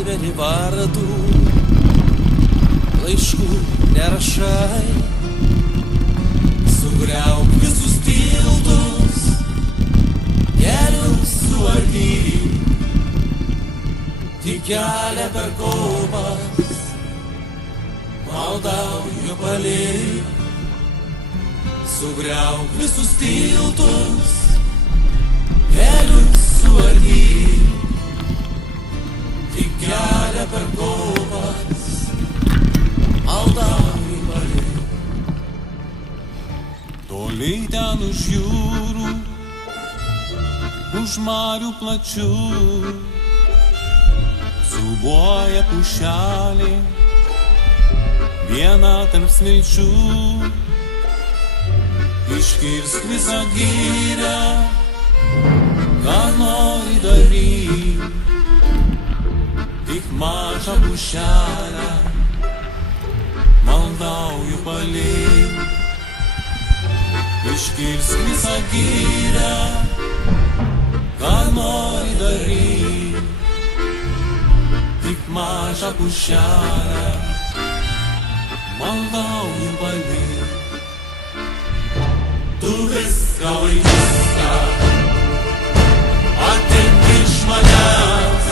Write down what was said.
neatveri vartų, laiškų nerašai, sugriauk visus tiltus, kelius suardyk, tik kelią per kopas, maldauju palik. Sugriauk visus tiltus, kelius suardyk, tik kelią per kopas, maldauju palik. Toliai ten už jūrų, už marių plačių, srubuoja pušelė, viena tarp smilčių. Iškirsk visą gyrę, ką nori daryk, tik mažą pušelę, maldauju palik. Iškirsk visą gyrę, ką nori daryk, tik mažą pušelę, maldauju palik. Tu viską, viską atimk iš manęs,